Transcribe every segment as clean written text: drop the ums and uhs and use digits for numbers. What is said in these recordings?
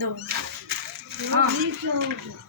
2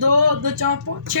2 4 5 6